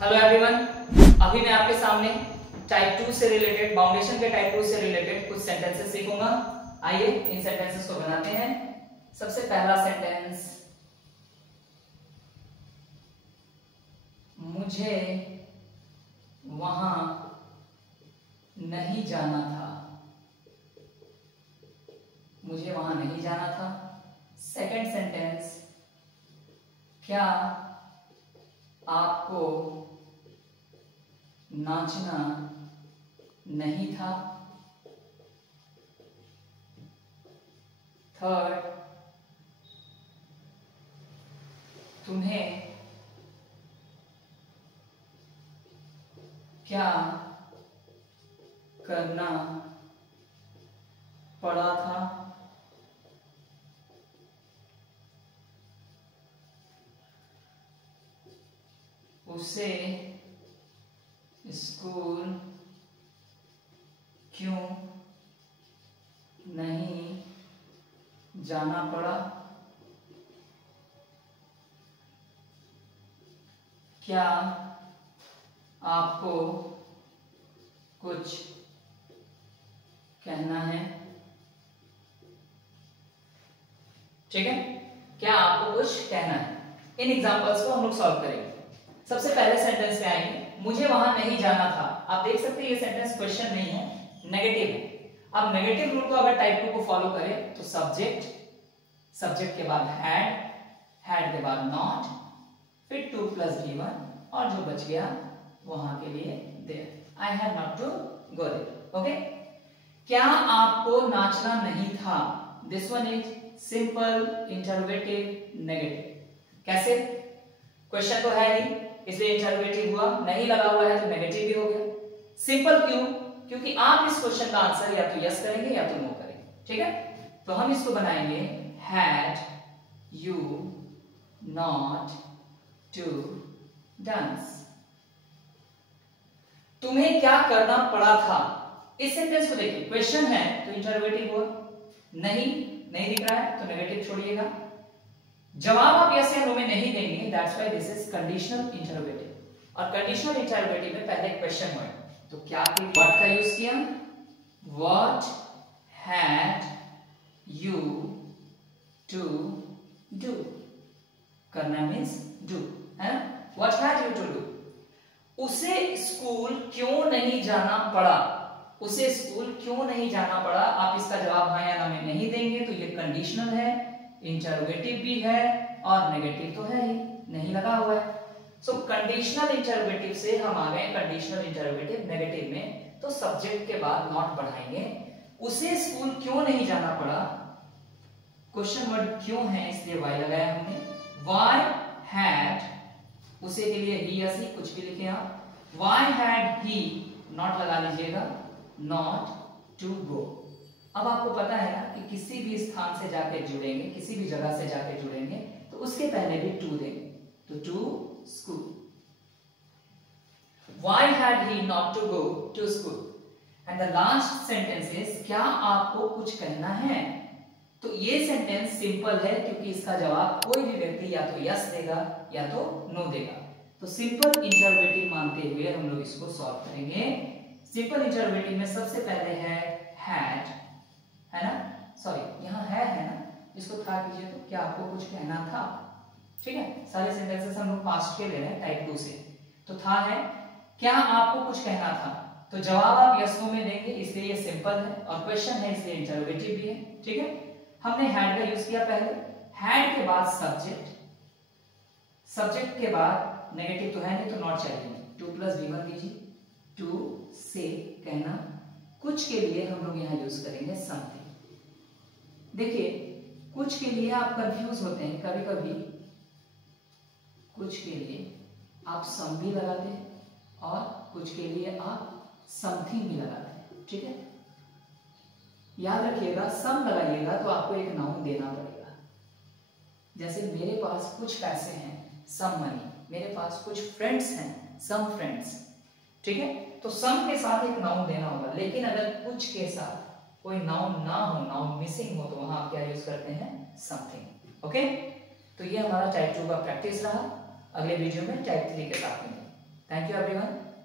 Hello everyone, अभी मैं आपके सामने टाइप 2 से रिलेटेड, फाउंडेशन के टाइप 2 से रिलेटेड कुछ सेंटेंसेस सीखूंगा। आइए इन सेंटेंसेस को बनाते हैं। सबसे पहला सेंटेंस, मुझे वहां नहीं जाना था। मुझे वहां नहीं जाना था। सेकंड सेंटेंस, क्या आपको नाचना नहीं था। थर्ड, तुम्हें क्या करना पड़ा था। उसे स्कूल क्यों नहीं जाना पड़ा। क्या आपको कुछ कहना है। ठीक है, क्या आपको कुछ कहना है। इन एग्जांपल्स को हम लोग सॉल्व करेंगे। सबसे पहले सेंटेंस पे आएंगे, मुझे वहां नहीं जाना था। आप देख सकते हैं ये सेंटेंस क्वेश्चन नहीं है, नेगेटिव है। अब नेगेटिव रूल को अगर टाइप 2 को फॉलो करें तो सब्जेक्ट के बाद हैड के बाद नॉट, फिर टू प्लस गिवन और जो बच गया वहां के लिए there. I have not to go there. Okay, क्या आपको नाचना नहीं था। This one is simple interrogative negative. कैसे, क्वेश्चन तो है ही इसलिए इंटरोगेटिव हुआ, नहीं लगा हुआ है तो नेगेटिव भी हो गया। सिंपल क्यों, क्योंकि आप इस क्वेश्चन का आंसर या तो यस करेंगे या तो नो करेंगे। ठीक है, तो हम इसको बनाएंगे had you not to dance. तुम्हें क्या करना पड़ा था। इस सेंटेंस को देखिए, क्वेश्चन है तो इंटरोगेटिव हुआ, नहीं दिख रहा है तो नेगेटिव छोड़िएगा। जवाब आप यस या नो में नहीं देंगे, that's why this is conditional interrogative. और कंडीशनल इंटरोगेटिव में पहले क्वेश्चन वर्ड, तो क्या व्हाट का यूज किया, what had you to do. करना मीन्स डू, है ना। What had you to do. उसे स्कूल क्यों नहीं जाना पड़ा। उसे स्कूल क्यों नहीं जाना पड़ा। आप इसका जवाब हाँ या ना में नहीं देंगे तो ये कंडीशनल है, इंटरोगेटिव भी है और नेगेटिव तो है ही, नहीं लगा हुआ है। सो कंडीशनल इंटरोगेटिव से हम आ गए कंडीशनल इंटरोगेटिव नेगेटिव में, तो सब्जेक्ट के बाद नॉट बढ़ाएंगे। उसे स्कूल क्यों नहीं जाना पड़ा, क्वेश्चन वर्ड क्यों है इसलिए वाई लगाया हमने। वाई हैड, उसे के लिए ही या सी कुछ भी लिखे आप। वाई हैड ही, नॉट लगा लीजिएगा, नॉट टू गो। अब आपको पता है ना कि किसी भी स्थान से जाके जुड़ेंगे, किसी भी जगह से जाके जुड़ेंगे तो उसके पहले भी टू देंगे, तो to school. Why had he not to go to school? And the last sentence is, क्या आपको कुछ कहना है। तो ये सेंटेंस सिंपल है क्योंकि इसका जवाब कोई भी व्यक्ति या तो यस देगा या तो नो देगा। तो सिंपल इंटरोगेटिव मानते हुए हम लोग इसको सॉल्व करेंगे। सिंपल इंटरोगेटिव में सबसे पहले है हैड, है ना, सॉरी यहाँ है ना, इसको था कीजिए तो क्या आपको कुछ कहना था। ठीक है, सारे सेंटेंसेस हम लोग पास्ट के ले रहे हैं टाइप 2 से। तो था है, क्या आपको कुछ कहना था, तो जवाब आप यस नो में देंगे इसलिए ये सिंपल है और क्वेश्चन है इसलिए इंटरोगेटिव भी है। ठीक है, हमने हैड का यूज किया पहले, हैड के बाद सब्जेक्ट के बाद नेगेटिव तो है नहीं तो नॉट चाहिए, टू प्लस वी वन दीजिए। टू से कहना, कुछ के लिए हम लोग यहाँ यूज करेंगे समथिंग। देखिए कुछ के लिए आप कंफ्यूज होते हैं कभी कभी, कुछ के लिए आप सम भी लगाते हैं और कुछ के लिए आप समथिंग भी लगाते हैं। ठीक है, याद रखिएगा सम लगाइएगा तो आपको एक नाउन देना पड़ेगा। जैसे मेरे पास कुछ पैसे हैं, सम मनी। मेरे पास कुछ फ्रेंड्स हैं, सम फ्रेंड्स। ठीक है, तो सम के साथ एक नाउन देना होगा, लेकिन अगर कुछ के साथ कोई नाउन ना हो, नाउन मिसिंग हो, तो वहां आप क्या यूज करते हैं, समथिंग। ओके, तो ये हमारा टाइप 2 का प्रैक्टिस रहा। अगले वीडियो में टाइप 3 के साथ मिलेंगे। Thank you everyone.